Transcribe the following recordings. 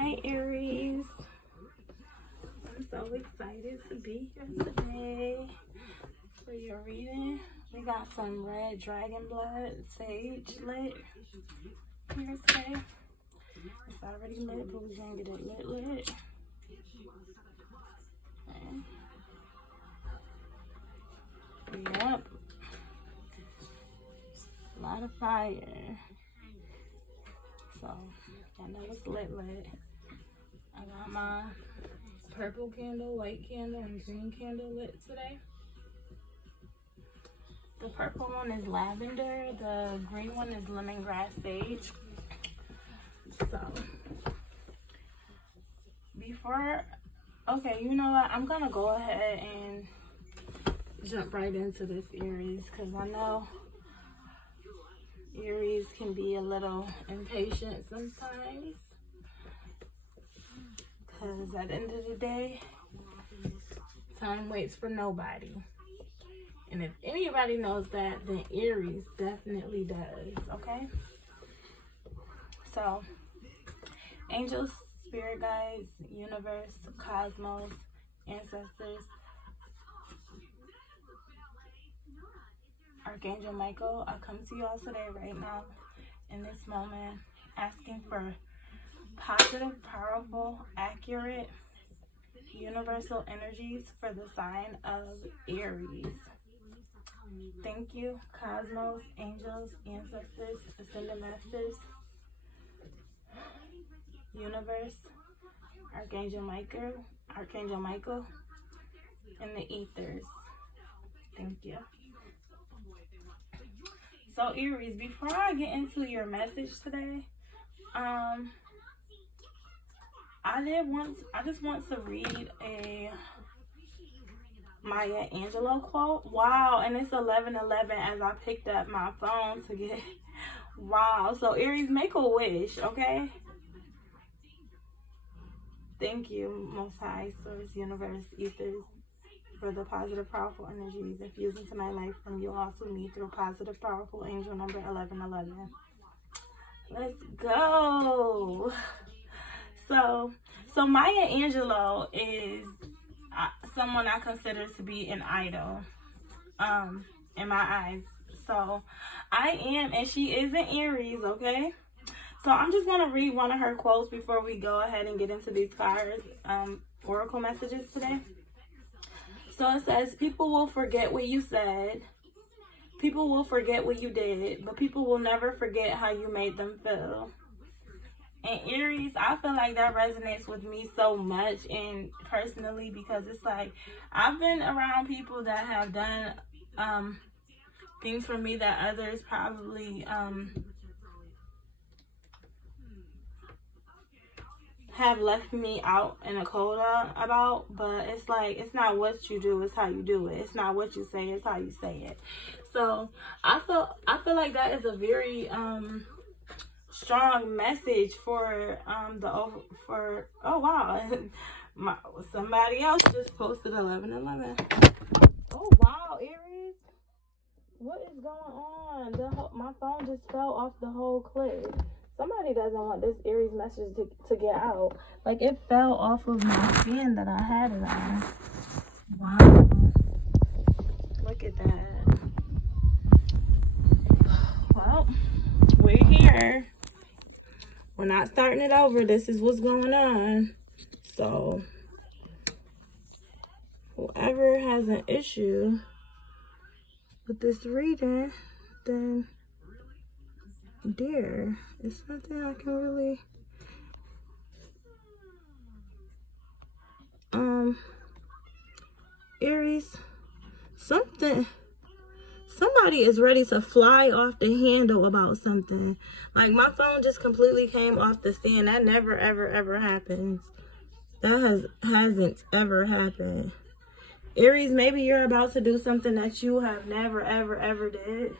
Hi Aries, I'm so excited to be here today for your reading. We got some red dragon blood sage lit here today. It's already lit, but we're gonna get it lit. Okay. Yep, a lot of fire. So I know it's lit. I got my purple candle, white candle, and green candle lit today. The purple one is lavender, the green one is lemongrass sage. So, okay, you know what? I'm gonna go ahead and jump right into this Aries, because I know Aries can be a little impatient sometimes. Because at the end of the day, time waits for nobody. And if anybody knows that, then Aries definitely does, okay? So, angels, spirit guides, universe, cosmos, ancestors, Archangel Michael, I come to you all today right now in this moment asking for positive, powerful, accurate, universal energies for the sign of Aries. Thank you, cosmos, angels, ancestors, ascended masters, universe, Archangel Michael, and the ethers. Thank you. So Aries, before I get into your message today, I just want to read a Maya Angelou quote. Wow, and it's 11:11 as I picked up my phone to get. Wow, so Aries, make a wish, okay? Thank you, Most High, Source, Universe, Ethers, for the positive, powerful energies infused into my life from you all to me through positive, powerful angel number 1111. Let's go. So Maya Angelou is someone I consider to be an idol, in my eyes. So I am, and she is an Aries, okay? So I'm just going to read one of her quotes before we go ahead and get into these cards, oracle messages today. So it says, people will forget what you said. People will forget what you did, but people will never forget how you made them feel. And Aries, I feel like that resonates with me so much, and personally, because it's like I've been around people that have done things for me that others probably have left me out in a cold about, but it's like, it's not what you do, it's how you do it. It's not what you say, it's how you say it. So I feel like that is a very strong message for oh wow, somebody else just posted 11:11. Oh wow, Aries, what is going on? My phone just fell off the whole clip. Somebody doesn't want this Aries message to get out. Like, it fell off of my skin that I had it on. Wow. Look at that. Well, we're here. We're not starting it over. This is what's going on. So, whoever has an issue with this reading, then dear, it's nothing I can really Aries, somebody is ready to fly off the handle about something. Like, my phone just completely came off the stand. That never ever happens. That hasn't ever happened. Aries, maybe you're about to do something that you have never ever did,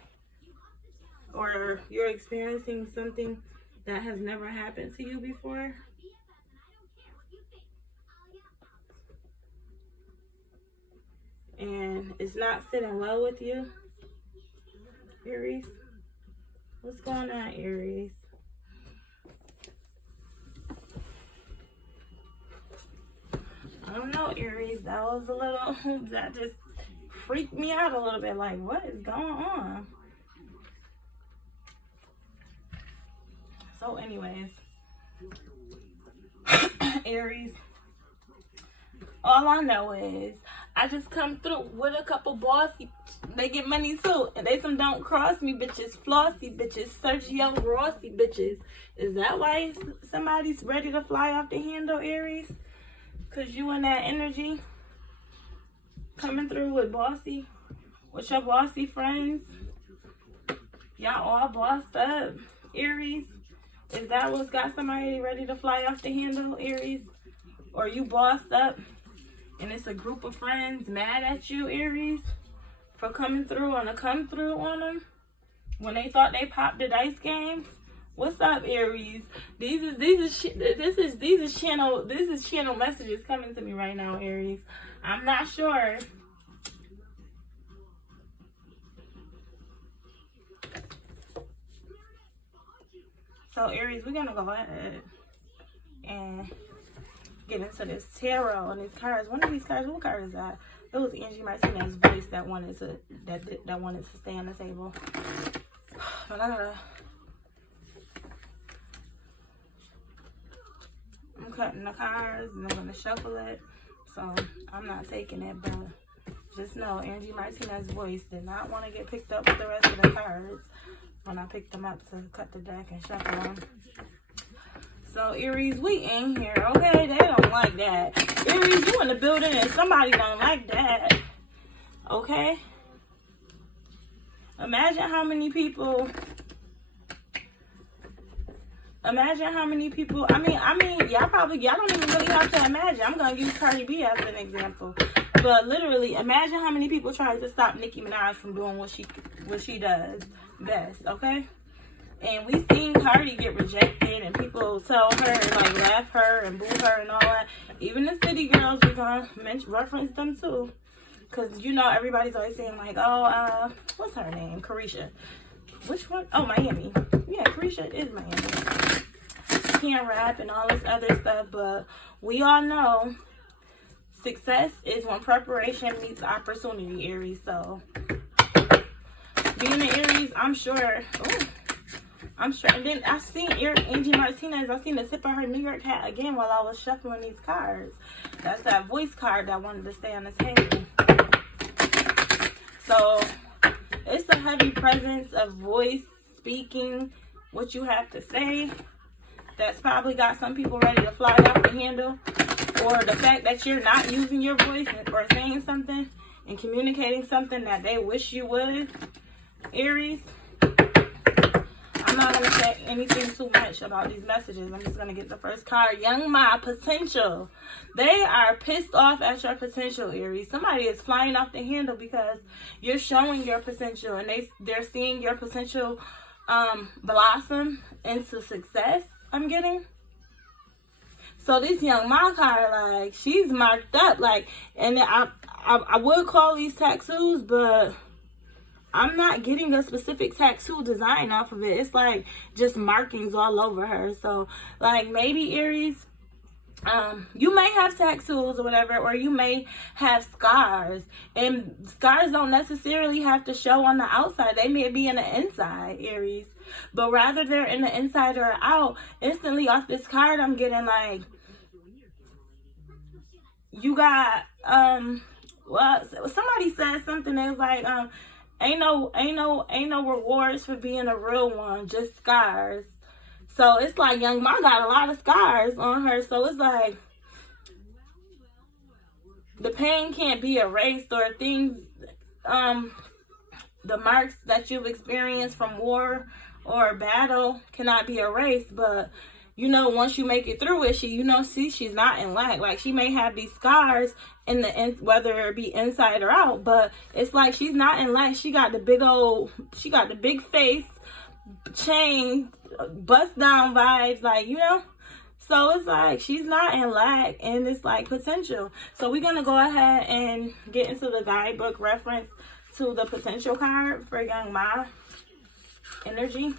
or you're experiencing something that has never happened to you before. And it's not sitting well with you, Aries. What's going on, Aries? That was a little, that just freaked me out a little bit. Like, what is going on? So anyways, Aries, all I know is I just come through with a couple bossy, they get money too, and they some don't cross me bitches, flossy bitches, Sergio Rossi bitches. Is that why somebody's ready to fly off the handle, Aries? Cause you in that energy, coming through with bossy, with your bossy friends. Y'all all bossed up, Aries. Is that what's got somebody ready to fly off the handle, Aries? Or you bossed up and it's a group of friends mad at you, Aries, for coming through on a come through on them when they thought they popped the dice game? What's up, Aries? These is channel messages coming to me right now, Aries. I'm not sure. So Aries, we're gonna go ahead and get into this tarot and these cards. One of these cards, what card is that? It was Angie Martinez's voice that wanted to stay on the table. But I'm cutting the cards and I'm gonna shuffle it. So I'm not taking it, but just know Angie Martinez's voice did not want to get picked up with the rest of the cards when I picked them up to cut the deck and shuffle them. So Aries, we in here, okay? They don't like that. Aries, you in the building and somebody don't like that, okay? Imagine how many people, I mean, y'all don't even really have to imagine. I'm going to use Cardi B as an example. But literally, imagine how many people tried to stop Nicki Minaj from doing what she does best, okay? And we seen Cardi get rejected and people tell her, like, laugh her and boo her and all that. Even the city girls, we're going to reference them too. Because, you know, everybody's always saying, like, oh, what's her name? Carisha. Which one? Oh, Miami. Yeah, Carisha is Miami. She can't rap and all this other stuff, but we all know success is when preparation meets opportunity, Aries. So, being an Aries, I'm sure. And then I seen Angie Martinez. I seen the tip of her New York hat again while I was shuffling these cards. That's that voice card that wanted to stay on the table. So it's a heavy presence of voice speaking what you have to say. That's probably got some people ready to fly off the handle. Or the fact that you're not using your voice or saying something and communicating something that they wish you would, Aries. I'm not going to say anything too much about these messages. I'm just going to get the first card. Young Ma, potential. They are pissed off at your potential, Aries. Somebody is flying off the handle because you're showing your potential and they're seeing your potential blossom into success, I'm getting. So this young Ma card, like, she's marked up. Like, and I would call these tattoos, but I'm not getting a specific tattoo design off of it. It's like just markings all over her. So like maybe Aries, you may have tattoos or whatever, or you may have scars, and scars don't necessarily have to show on the outside. They may be in the inside, Aries, but rather they're in the inside or out. Instantly off this card, I'm getting like you got well, somebody said something that was like ain't no rewards for being a real one, just scars. So it's like young Ma got a lot of scars on her. So it's like the pain can't be erased, or things, the marks that you've experienced from war or battle cannot be erased. But you know, once you make it through it, she's not in lack. Like, she may have these scars in the end, whether it be inside or out, but it's like she's not in lack. She got the big face, chain, bust down vibes, like, you know. So it's like she's not in lack, and it's like potential. So we're gonna go ahead and get into the guidebook reference to the potential card for young Ma energy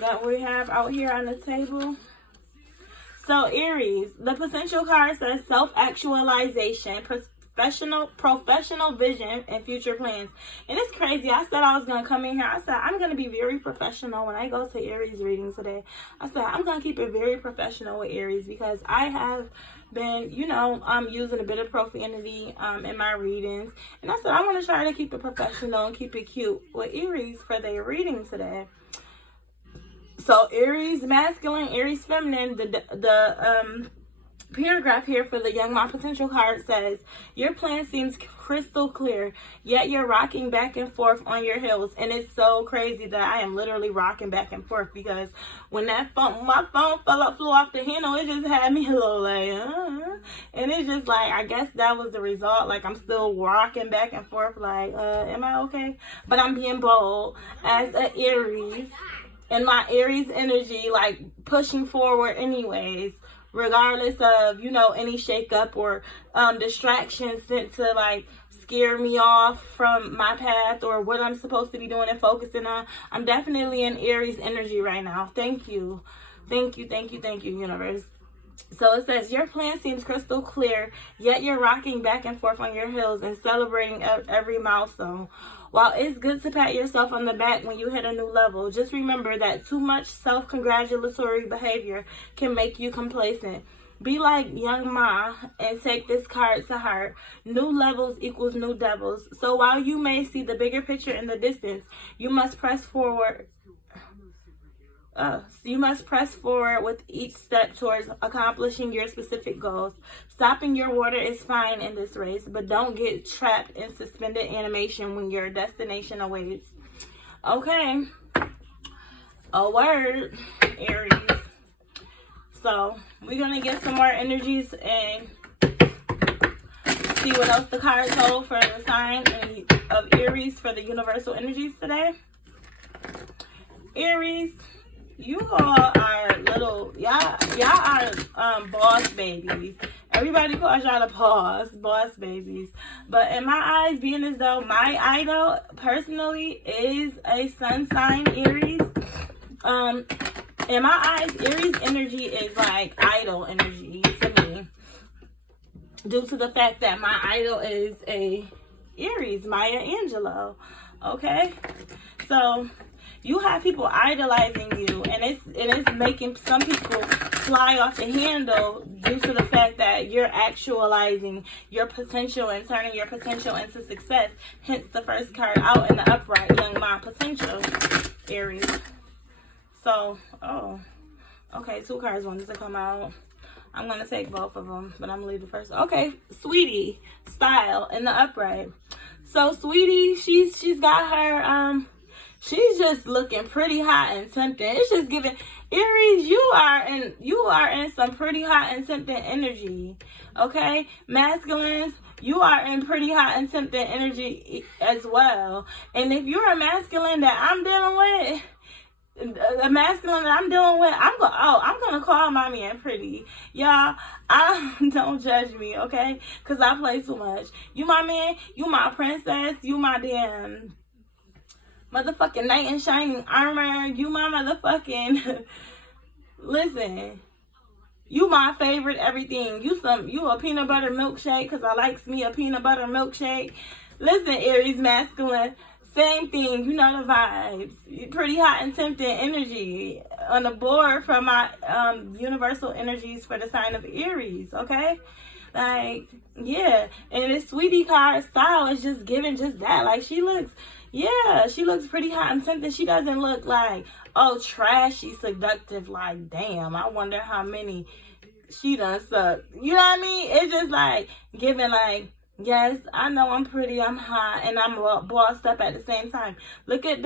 that we have out here on the table. So Aries, the potential card says self-actualization, professional vision and future plans. And it's crazy. I said I was going to come in here. I said I'm going to be very professional when I go to Aries readings today. I said I'm going to keep it very professional with Aries because I have been, using a bit of profanity in my readings. And I said I want to try to keep it professional and keep it cute with Aries for their reading today. So Aries masculine, Aries feminine, the paragraph here for the Young Mom Potential card says, your plan seems crystal clear, yet you're rocking back and forth on your heels. And it's so crazy that I am literally rocking back and forth because when my phone flew off the handle, it just had me a little like, and it's just like, I guess that was the result. Like, I'm still rocking back and forth like, am I okay? But I'm being bold as an Aries, and my Aries energy, like, pushing forward anyways, regardless of, any shakeup or distractions sent to, like, scare me off from my path or what I'm supposed to be doing and focusing on. I'm definitely in Aries energy right now. Thank you. Thank you, thank you, thank you, universe. So it says, your plan seems crystal clear, yet you're rocking back and forth on your heels and celebrating every milestone. While it's good to pat yourself on the back when you hit a new level, just remember that too much self-congratulatory behavior can make you complacent. Be like Young Ma and take this card to heart. New levels equals new devils. So while you may see the bigger picture in the distance, you must press forward. You must press forward with each step towards accomplishing your specific goals. Stopping your water is fine in this race, but don't get trapped in suspended animation when your destination awaits. Okay. A word, Aries. So, we're going to get some more energies and see what else the cards hold for the sign of Aries for the universal energies today. Aries, you all are y'all are boss babies. Everybody calls y'all the boss babies. But in my eyes, being as though my idol personally is a sun sign Aries, in my eyes, Aries energy is like idol energy to me. Due to the fact that my idol is a Aries, Maya Angelou. Okay? So you have people idolizing you, and it's making some people fly off the handle due to the fact that you're actualizing your potential and turning your potential into success. Hence the first card out in the upright, Young Mom Potential, Aries. So, okay, 2 cards wanted to come out. I'm going to take both of them, but I'm going to leave the first. Okay, Sweetie Style in the upright. So, Sweetie, she's got her, she's just looking pretty hot and tempting. It's just giving, Aries, you are in some pretty hot and tempting energy. Okay? Masculines, you are in pretty hot and tempting energy as well. And if you're a masculine that I'm dealing with, I'm gonna call my man pretty. Y'all, don't judge me, okay? Because I play too much. You my man, you my princess, you my damn motherfucking knight in shining armor. You my motherfucking listen. You my favorite everything. You a peanut butter milkshake because I likes me a peanut butter milkshake. Listen, Aries masculine, same thing. You know the vibes. Pretty hot and tempting energy on the board from my universal energies for the sign of Aries. Okay. Like, yeah. And this Sweetie card style is just giving just that. Like, she looks pretty hot and tempting. She doesn't look like, trashy, seductive. Like, damn, I wonder how many she done sucked. You know what I mean? It's just like giving like, yes, I know I'm pretty, I'm hot, and I'm bossed up at the same time. Look at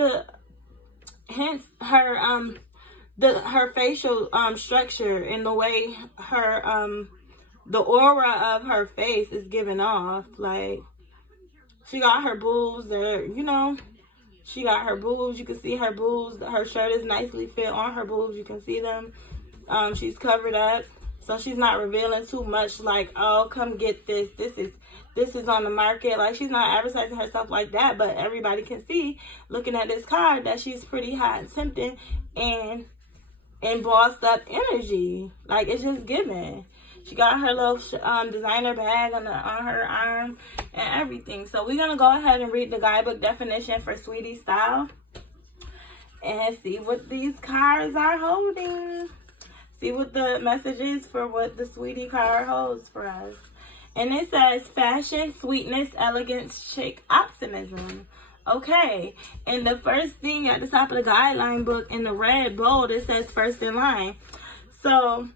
hence her facial structure and the way her the aura of her face is giving off. Like, she got her boobs there, she got her boobs. You can see her boobs. Her shirt is nicely fit on her boobs. You can see them. She's covered up, so she's not revealing too much. Like, oh, come get this. This is on the market. Like, she's not advertising herself like that, but everybody can see, looking at this card, that she's pretty hot and tempting and bossed up energy. Like, it's just given. She got her little designer bag on her arm and everything. So we're going to go ahead and read the guidebook definition for Sweetie Style and see what these cards are holding. See what the message is for what the Sweetie card holds for us. And it says fashion, sweetness, elegance, chic, optimism. Okay, and the first thing at the top of the guideline book in the red bold, it says first in line. So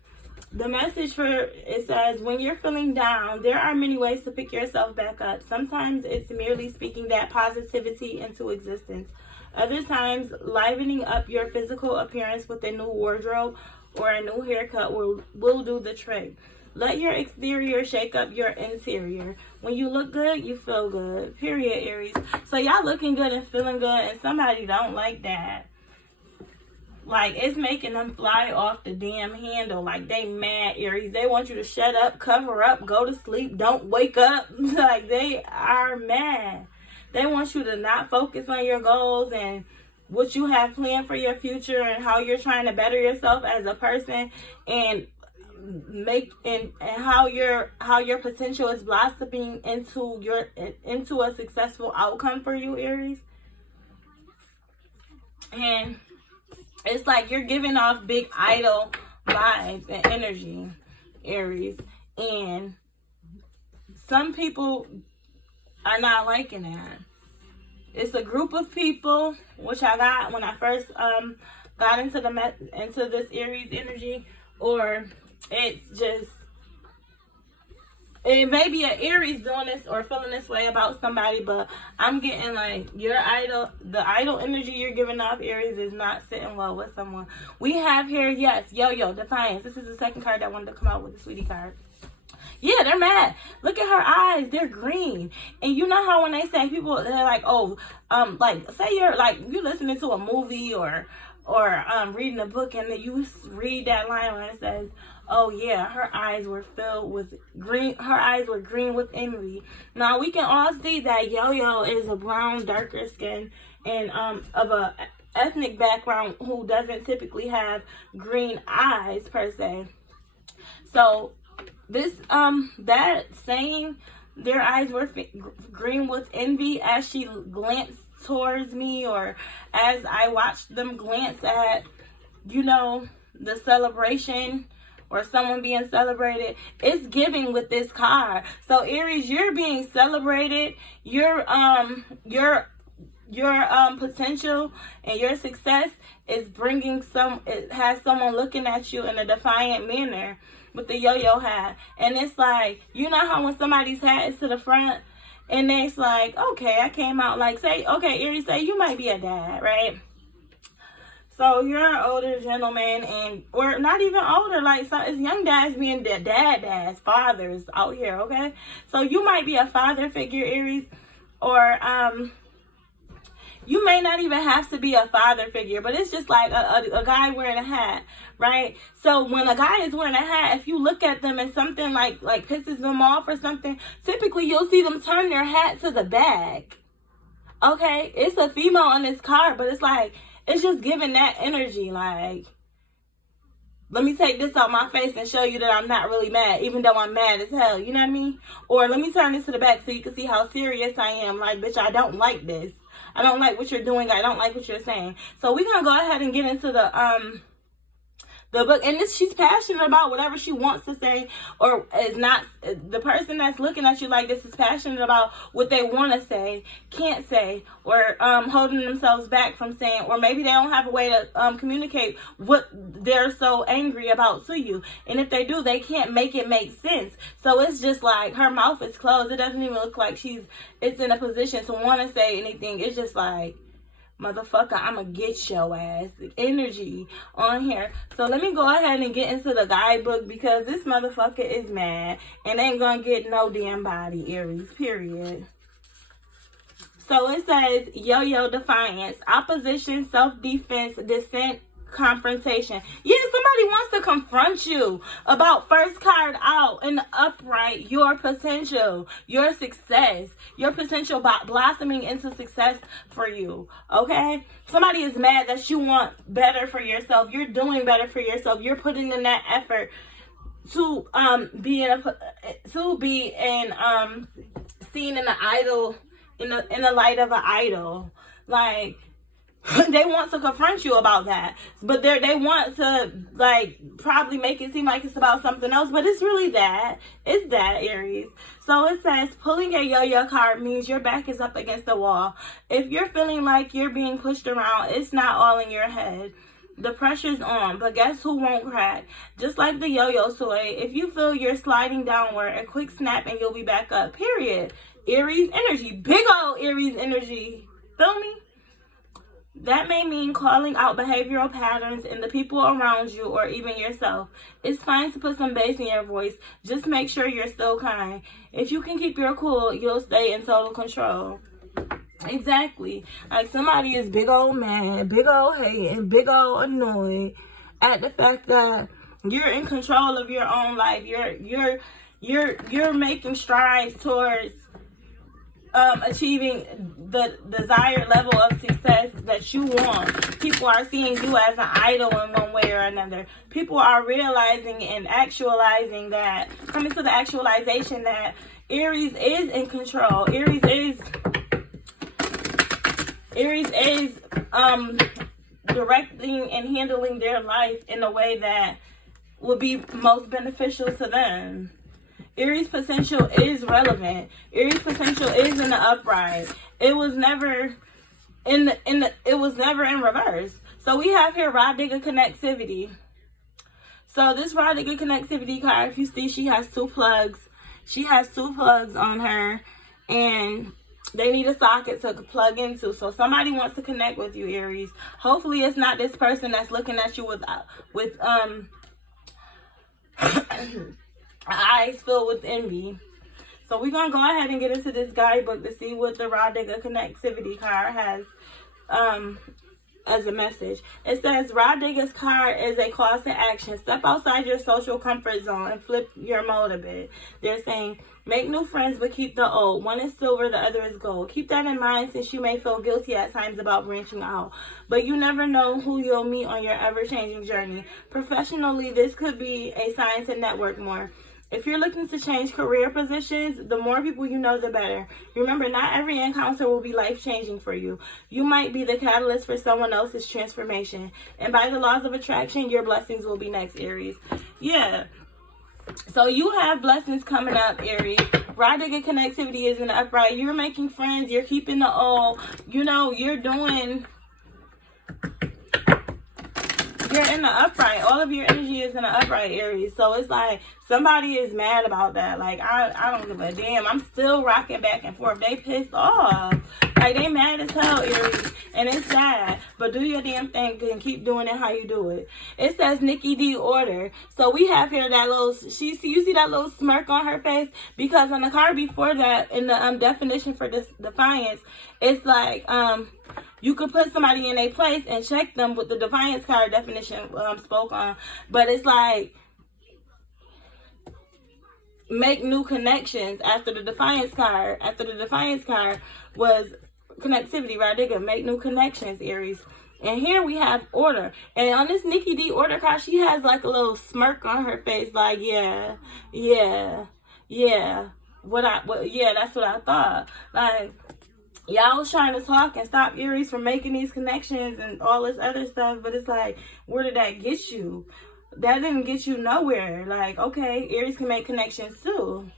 the message for it says, when you're feeling down, there are many ways to pick yourself back up. Sometimes it's merely speaking that positivity into existence. Other times, livening up your physical appearance with a new wardrobe or a new haircut will do the trick. Let your exterior shake up your interior. When you look good, you feel good. Period, Aries. So y'all looking good and feeling good, and somebody don't like that. Like, it's making them fly off the damn handle. Like, they mad, Aries. They want you to shut up, cover up, go to sleep, don't wake up. Like, they are mad. They want you to not focus on your goals and what you have planned for your future and how you're trying to better yourself as a person, and how your potential is blossoming into a successful outcome for you, Aries. And it's like you're giving off big idol vibes and energy, Aries, and some people are not liking that. It's a group of people, which I got when I first got into this Aries energy, or it's just, it may be an Aries doing this or feeling this way about somebody, but I'm getting like the idol energy you're giving off, Aries, is not sitting well with someone. We have here, yes, Yo-Yo, Defiance. This is the second card that wanted to come out with the Sweetie card. Yeah, they're mad. Look at her eyes. They're green. And you know how when they say people, they're like, oh, like, say you're listening to a movie or reading a book, and then you read that line when it says, oh yeah, her eyes were filled with green. Her eyes were green with envy. Now we can all see that Yo-Yo is a brown, darker skin, and of a ethnic background who doesn't typically have green eyes per se. So this that saying their eyes were green with envy as she glanced towards me, or as I watched them glance at, the celebration or someone being celebrated, it's giving with this card. So Aries, you're being celebrated. Your potential and your success is bringing it has someone looking at you in a defiant manner with the yo-yo hat. And it's like, you know how when somebody's hat is to the front and it's like, okay, I came out, like, say, okay, Aries, say you might be a dad, right? So you're an older gentleman, or not even older, like, so it's young dads being dads, fathers out here, okay? So you might be a father figure, Aries, or you may not even have to be a father figure, but it's just like a guy wearing a hat, right? So when a guy is wearing a hat, if you look at them and something like pisses them off or something, typically you'll see them turn their hat to the back. Okay, it's a female on this card, but it's like, it's just giving that energy, like, let me take this out my face and show you that I'm not really mad, even though I'm mad as hell, you know what I mean? Or let me turn this to the back so you can see how serious I am. Like, bitch, I don't like this. I don't like what you're doing. I don't like what you're saying. So we're going to go ahead and get into the book. And she's passionate about whatever she wants to say, or is not. The person that's looking at you like this is passionate about what they want to say, can't say, or holding themselves back from saying, or maybe they don't have a way to communicate what they're so angry about to you. And if they do, they can't make it make sense. So it's just like her mouth is closed. It doesn't even look like it's in a position to want to say anything. It's just like, motherfucker, I'ma get your ass energy on here. So let me go ahead and get into the guidebook, because this motherfucker is mad and ain't gonna get no damn body, Aries, period. So it says yo-yo, defiance, opposition, self-defense, dissent, confrontation. Yeah, somebody wants to confront you about first card out in the upright, your potential, your success, your potential blossoming into success for you. Okay, somebody is mad that you want better for yourself. You're doing better for yourself. You're putting in that effort. be in seen in the idol, in the light of an idol. Like, they want to confront you about that, but they want to, like, probably make it seem like it's about something else, but it's really that. It's that, Aries. So it says, pulling a yo-yo card means your back is up against the wall. If you're feeling like you're being pushed around, it's not all in your head. The pressure's on, but guess who won't crack? Just like the yo-yo toy, if you feel you're sliding downward, a quick snap and you'll be back up, period. Aries energy, big old Aries energy. Feel me? That may mean calling out behavioral patterns in the people around you or even yourself. It's fine to put some bass in your voice. Just make sure you're still kind. If you can keep your cool, you'll stay in total control. Exactly. Like, somebody is big old mad, big old hating, big old annoyed at the fact that you're in control of your own life. You're making strides towards achieving the desired level of success that you want. People are seeing you as an idol in one way or another. People are realizing and actualizing that, coming to the actualization that Aries is in control. Aries is directing and handling their life in a way that will be most beneficial to them. Aries potential is relevant. Aries potential is in the upright. It was never in reverse. So we have here Rod Digger connectivity. So this Rod Digger connectivity card, if you see, she has two plugs. She has two plugs on her, and they need a socket to plug into. So somebody wants to connect with you, Aries. Hopefully it's not this person that's looking at you with eyes filled with envy. So we're going to go ahead and get into this guidebook to see what the Rod Digger connectivity card has as a message. It says, Rod Digger's card is a call to action. Step outside your social comfort zone and flip your mode a bit. They're saying, make new friends, but keep the old. One is silver, the other is gold. Keep that in mind, since you may feel guilty at times about branching out. But you never know who you'll meet on your ever-changing journey. Professionally, this could be a sign to network more. If you're looking to change career positions, the more people you know, the better. Remember, not every encounter will be life-changing for you. You might be the catalyst for someone else's transformation. And by the laws of attraction, your blessings will be next, Aries. Yeah. So you have blessings coming up, Aries. Rod Digger connectivity is in the upright. You're making friends. You're keeping the old. You know, you're in the upright. All of your energy is in the upright, Aries. So it's like somebody is mad about that. Like, I don't give a damn. I'm still rocking back and forth. They pissed off. Like, they mad as hell, Aries. And it's sad. But do your damn thing and keep doing it how you do it. It says Nikki D order. So we have here that little, you see that little smirk on her face? Because on the card before that, in the definition for this defiance, it's like, you could put somebody in a place and check them with the defiance card definition spoke on. But it's like, make new connections after the defiance card. After the defiance card was connectivity, right? They could make new connections, Aries. And here we have order. And on this Nikki D order card, she has like a little smirk on her face, like, yeah. Yeah, that's what I thought. Like, y'all was trying to talk and stop Aries from making these connections and all this other stuff, but it's like, where did that get you? That didn't get you nowhere. Like, okay, Aries can make connections too.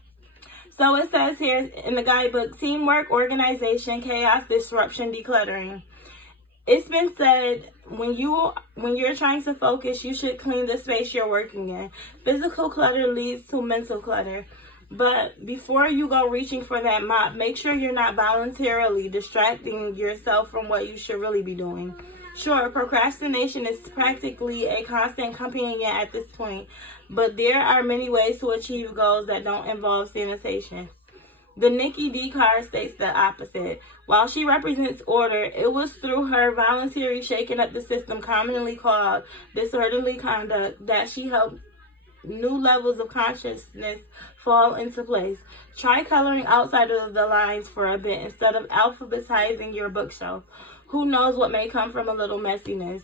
So it says here in the guidebook, teamwork, organization, chaos, disruption, decluttering. It's been said, when you're trying to focus, you should clean the space you're working in. Physical clutter leads to mental clutter. But before you go reaching for that mop, make sure you're not voluntarily distracting yourself from what you should really be doing. Sure, procrastination is practically a constant companion at this point, but there are many ways to achieve goals that don't involve sanitation. The Nikki D card states the opposite. While she represents order, it was through her voluntary shaking up the system, commonly called disorderly conduct, that she helped new levels of consciousness fall into place. Try coloring outside of the lines for a bit instead of alphabetizing your bookshelf. Who knows what may come from a little messiness.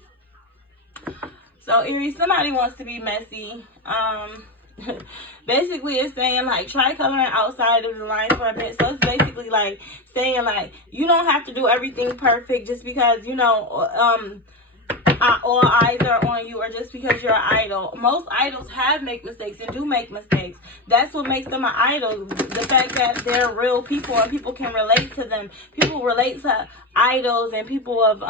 So Aries, somebody wants to be messy. basically it's saying like try coloring outside of the lines for a bit. So it's basically like saying like you don't have to do everything perfect just because, you know, all eyes are on you, or just because you're an idol. Most idols make mistakes and do make mistakes. That's what makes them an idol. The fact that they're real people and people can relate to them. People relate to idols and people of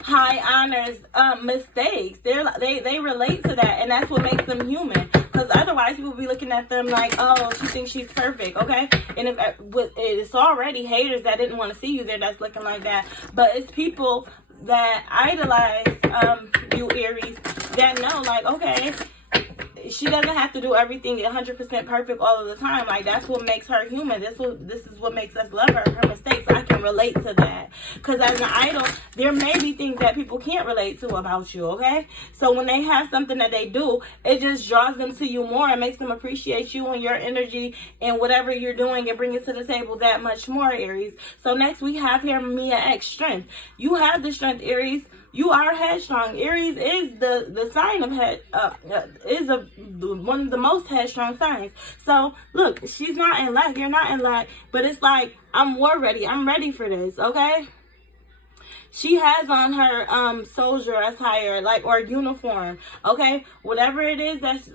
high honors mistakes. They relate to that, and that's what makes them human. Because otherwise people be looking at them like, oh, she thinks she's perfect, okay? And if it's already haters that didn't want to see you there that's looking like that. But it's people that idolize you, Aries, that know like, okay, she doesn't have to do everything 100% perfect all of the time. Like, that's what makes her human. This is what makes us love her. Her mistakes, I can relate to that. Because as an idol, there may be things that people can't relate to about you, okay? So when they have something that they do, it just draws them to you more and makes them appreciate you and your energy and whatever you're doing and bring it to the table that much more, Aries. So next we have here Mia X, strength. You have the strength, Aries. You are headstrong. Aries is the sign of one of the most headstrong signs. So look, she's not in lack. You're not in lack. But it's like, I'm war ready. I'm ready for this. Okay. She has on her soldier attire, like, or uniform. Okay, whatever it is that's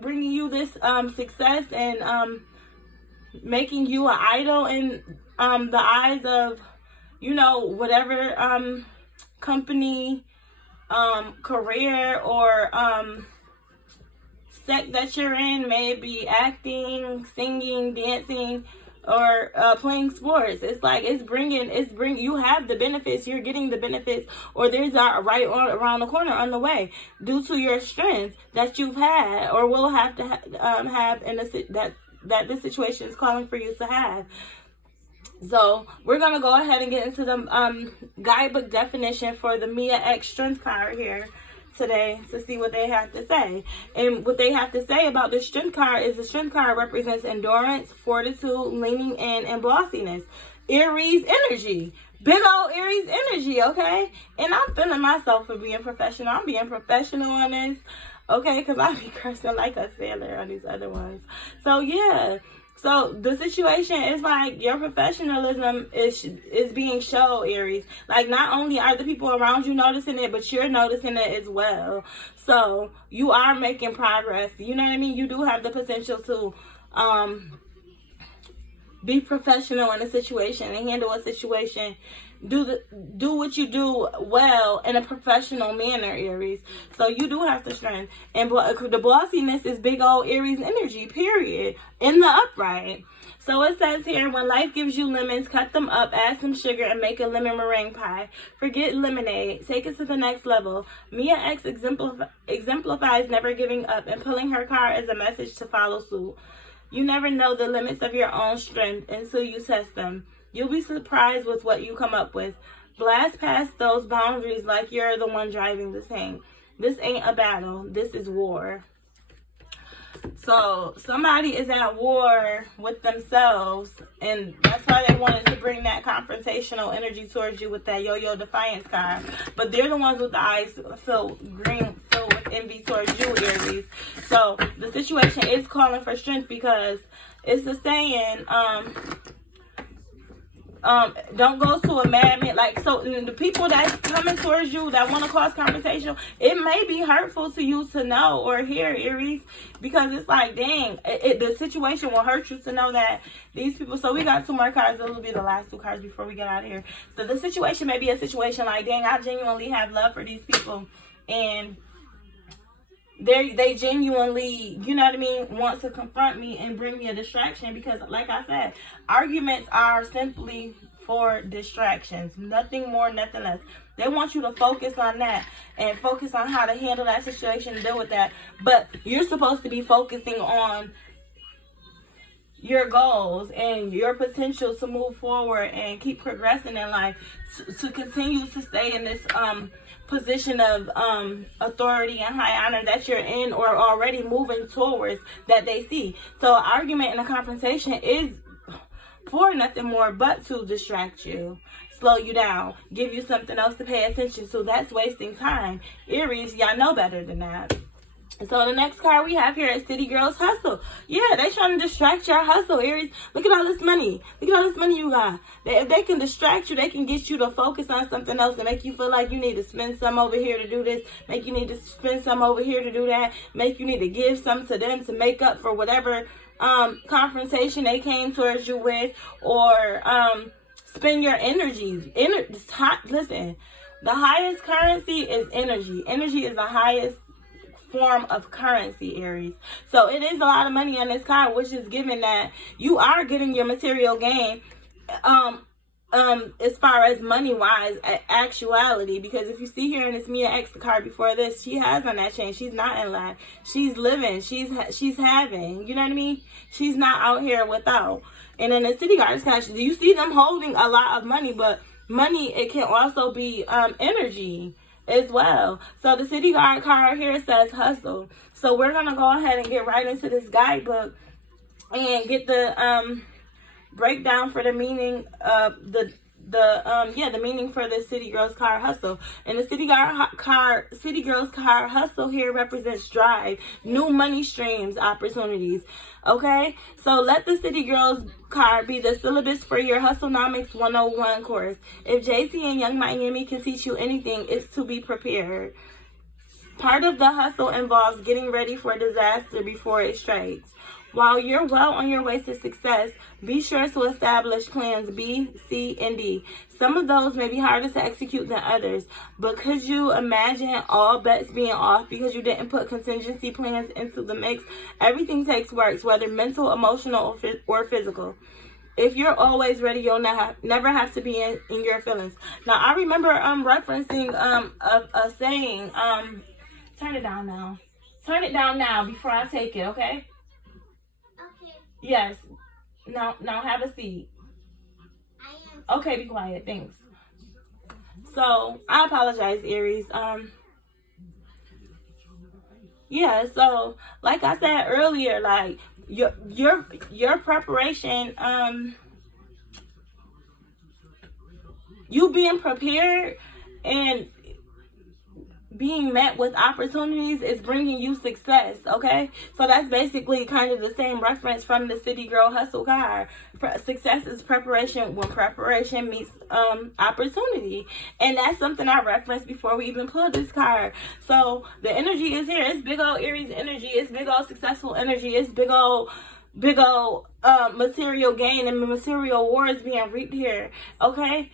bringing you this success and making you an idol in the eyes of, you know, whatever company, career, or sect that you're in, maybe acting, singing, dancing, or playing sports. It's like you have the benefits, you're getting the benefits, or there's a right around the corner on the way due to your strength that you've had or will have to have in that this situation is calling for you to have. So we're going to go ahead and get into the guidebook definition for the Mia X strength card here today to see what they have to say. And what they have to say about the strength card is the strength card represents endurance, fortitude, leaning in, and bossiness. Aries energy. Big old Aries energy, okay? And I'm feeling myself for being professional. I'm being professional on this, okay? Because I be cursing like a sailor on these other ones. So, yeah. So the situation is like your professionalism is being shown, Aries. Like, not only are the people around you noticing it, but you're noticing it as well. So you are making progress. You know what I mean? You do have the potential to be professional in a situation and handle a situation. Do what you do well in a professional manner, Aries. So you do have the strength. And the bossiness is big old Aries energy, period. In the upright. So it says here, when life gives you lemons, cut them up, add some sugar, and make a lemon meringue pie. Forget lemonade. Take it to the next level. Mia X exemplifies never giving up, and pulling her card as a message to follow suit. You never know the limits of your own strength until you test them. You'll be surprised with what you come up with. Blast past those boundaries like you're the one driving the tank. This ain't a battle. This is war. So somebody is at war with themselves, and that's why they wanted to bring that confrontational energy towards you with that yo-yo defiance card. But they're the ones with the eyes filled with envy towards you, Aries. So the situation is calling for strength because it's a saying, don't go to a madman. Like, so the people that's coming towards you that want to cause conversation, it may be hurtful to you to know or hear, Aries, because it's like, dang, the situation will hurt you to know that these people. So we got two more cards. Those will be the last two cards before we get out of here. So the situation may be a situation like, dang, I genuinely have love for these people, and they genuinely, you know what I mean, want to confront me and bring me a distraction, because like I said, arguments are simply for distractions. Nothing more, nothing less. They want you to focus on that and focus on how to handle that situation and deal with that. But you're supposed to be focusing on your goals and your potential to move forward and keep progressing in life, to continue to stay in this position of authority and high honor that you're in or already moving towards, that they see. So an argument and a confrontation is for nothing more but to distract you, slow you down, give you something else to pay attention to. That's wasting time. Aries, y'all know better than that. So the next card we have here is City Girls Hustle. Yeah, they trying to distract your hustle, Aries. Look at all this money. Look at all this money you got. If they can distract you, they can get you to focus on something else and make you feel like you need to spend some over here to do this. Make you need to spend some over here to do that. Make you need to give some to them to make up for whatever confrontation they came towards you with, or spend your energies. Listen, the highest currency is energy. Energy is the highest form of currency, Aries. So it is a lot of money on this card, which is given that you are getting your material gain as far as money wise, actuality, because if you see here in this Mia X card before this, she has on that chain. She's not in lack. She's living. She's having, you know what I mean? She's not out here without. And in the City Guards card, you see them holding a lot of money, but money, it can also be energy as well. So the City Guard card here says hustle. So we're gonna go ahead and get right into this guidebook and get the breakdown for the meaning of the meaning for the City Girls card hustle. And the City Girls card hustle here represents drive, new money streams, opportunities. Okay, so let the City Girls card be the syllabus for your Hustlenomics 101 course. If JC and Young Miami can teach you anything, it's to be prepared. Part of the hustle involves getting ready for disaster before it strikes. While you're well on your way to success, be sure to establish plans B, C, and D. Some of those may be harder to execute than others, but could you imagine all bets being off because you didn't put contingency plans into the mix? Everything takes work, whether mental, emotional, or physical. If you're always ready, you'll never have to be in your feelings. Now, I remember referencing a saying, turn it down now. Turn it down now before I take it, okay? Yes. Now have a seat. Okay, be quiet. Thanks. So I apologize, Aries. Yeah. So like I said earlier, like your preparation, you being prepared and being met with opportunities is bringing you success, okay? So that's basically kind of the same reference from the City Girl Hustle card. Success is preparation when preparation meets opportunity. And that's something I referenced before we even pulled this card. So the energy is here. It's big old Aries energy. It's big old successful energy. It's big old material gain and material wars being reaped here, okay?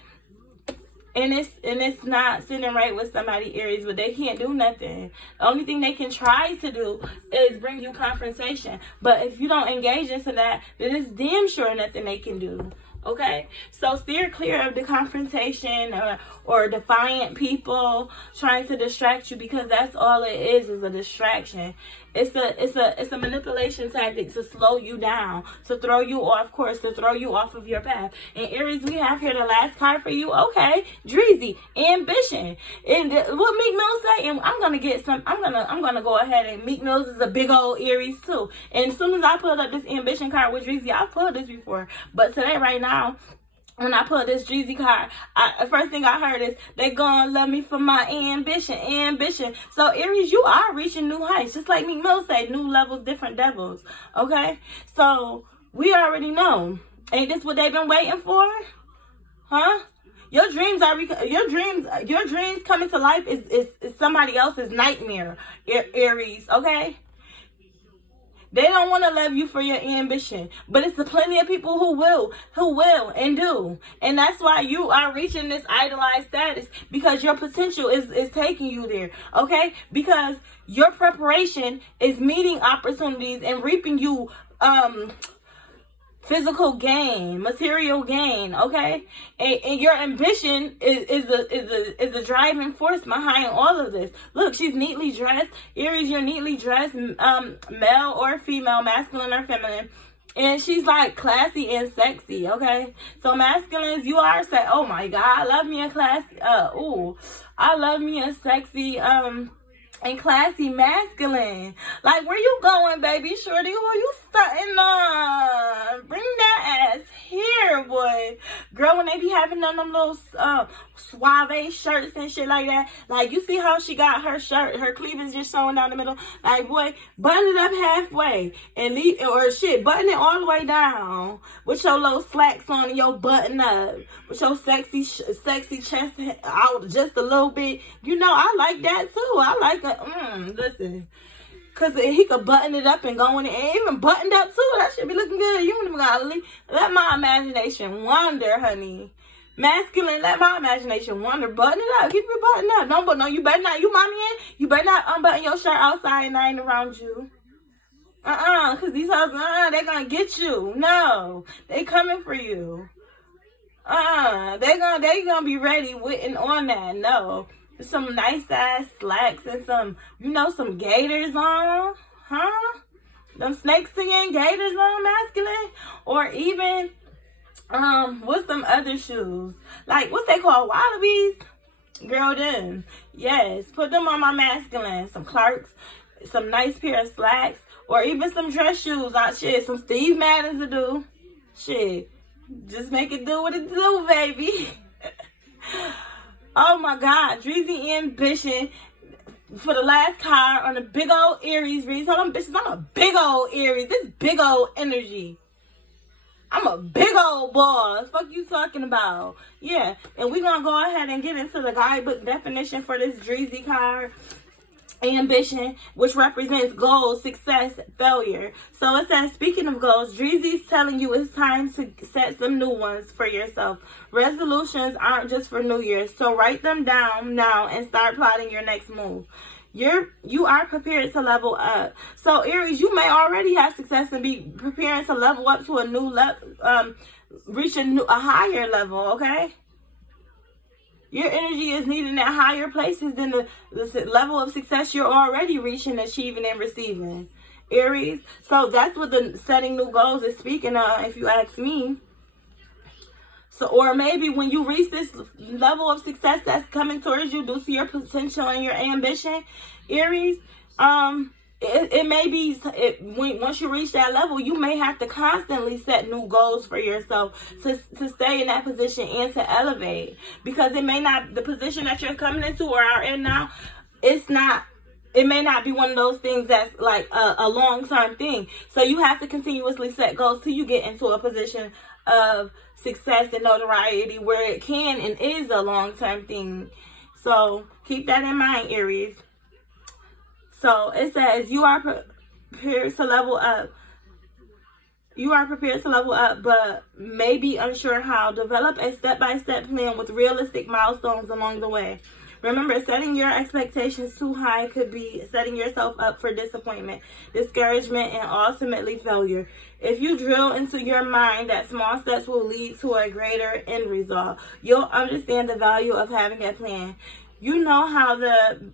And it's not sitting right with somebody, Aries, but they can't do nothing. The only thing they can try to do is bring you confrontation. But if you don't engage into that, then it's damn sure nothing they can do. Okay? So steer clear of the confrontation or defiant people trying to distract you, because that's all it is a distraction. It's a manipulation tactic to slow you down, to throw you off course, to throw you off of your path. And Aries, we have here the last card for you. Okay, Dreezy, ambition. And what Meek Mill say, and I'm gonna go ahead, and Meek Mills is a big old Aries too. And as soon as I pulled up this ambition card with Dreezy, I've pulled this before, but today right now, when I pulled this Dreezy card, the first thing I heard is, they gonna love me for my ambition. So Aries, you are reaching new heights. Just like Meek Mill say, new levels, different devils. Okay? So we already know. Ain't this what they've been waiting for? Huh? Your dreams coming to life is somebody else's nightmare, Aries, okay? They don't want to love you for your ambition, but it's plenty of people who will and do. And that's why you are reaching this idolized status, because your potential is taking you there, okay? Because your preparation is meeting opportunities and reaping you physical gain, material gain, okay? And your ambition is the driving force behind all of this. Look, she's neatly dressed. Aries, you're neatly dressed, male or female, masculine or feminine. And she's like classy and sexy, okay? So masculines, you are oh my God, I love me a classy, I love me a sexy, and classy masculine. Like, where you going, baby shorty? Who are you starting on? Bring that ass here. her, boy. Girl, when they be having on them little suave shirts and shit like that, like, you see how she got her shirt, her cleavage just showing down the middle? Like, boy, button it up halfway and leave, or shit, button it all the way down with your little slacks on and your button up, with your sexy chest out just a little bit. You know, I like that too. I like it. Listen. Cause he could button it up and go in it, and even buttoned up too. That should be looking good. You don't even gotta let my imagination wander, honey. Masculine, let my imagination wander. Button it up, keep it buttoned up. No, you better not. You mommy in. You better not unbutton your shirt outside and I ain't around you. Cause these hoes, they gonna get you. No, they coming for you. They gonna be ready with and on that. No. Some nice ass slacks and some, some gators on, huh? Them snakeskin gators on, masculine, or even what's some other shoes? Like, what's they called? Wallabies? Girl, them. Yes, put them on my masculine. Some Clarks, some nice pair of slacks, or even some dress shoes. Shit, some Steve Maddens to do. Shit, just make it do what it do, baby. Oh my God, Dreezy Ambition for the last card on the big old Aries reads. Hold on, bitches, I'm a big old Aries. This big old energy. I'm a big old boss. Fuck you talking about? Yeah, and we're gonna go ahead and get into the guidebook definition for this Dreezy card. Ambition, which represents goals, success, failure. So it says, speaking of goals, Dreezy's telling you it's time to set some new ones for yourself. Resolutions aren't just for New Year's, so write them down now and start plotting your next move. You are prepared to level up. So Aries, you may already have success and be preparing to level up to a new level, reach a higher level. Okay. Your energy is needed at higher places than the level of success you're already reaching, achieving, and receiving, Aries. So that's what the setting new goals is speaking of, if you ask me. So, or maybe when you reach this level of success that's coming towards you due to your potential and your ambition, Aries, it may be, once you reach that level, you may have to constantly set new goals for yourself to stay in that position and to elevate. Because it may not, the position that you're coming into or are in now, it may not be one of those things that's like a long-term thing. So you have to continuously set goals till you get into a position of success and notoriety where it can and is a long-term thing. So keep that in mind, Aries. So it says you are prepared to level up. You are prepared to level up, but may be unsure how. Develop a step-by-step plan with realistic milestones along the way. Remember, setting your expectations too high could be setting yourself up for disappointment, discouragement, and ultimately failure. If you drill into your mind that small steps will lead to a greater end result, you'll understand the value of having a plan. You know how the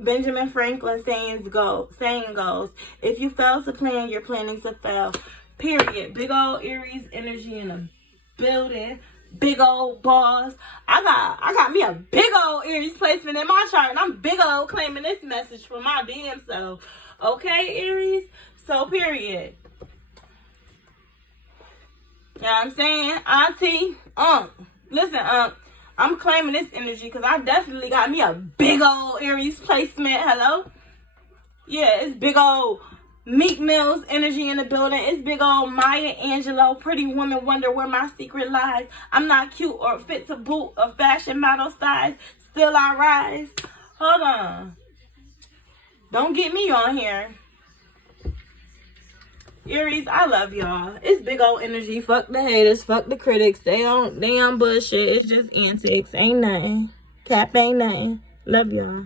Benjamin Franklin saying goes, if you fail to plan, you're planning to fail. Period. Big old Aries energy in the building. Big old boss. I got me a big old Aries placement in my chart, and I'm big old claiming this message for my damn self. Okay, Aries? So, period. You know what I'm saying? Auntie, listen, I'm claiming this energy because I definitely got me a big old Aries placement. Hello? Yeah, it's big old Meek Mill's energy in the building. It's big old Maya Angelou, pretty woman, wonder where my secret lies. I'm not cute or fit to boot of fashion model styles. Still I rise. Hold on. Don't get me on here. Aries, I love y'all. It's big old energy. Fuck the haters. Fuck the critics. They on bullshit. It's just antics. Ain't nothing. Cap ain't nothing. Love y'all.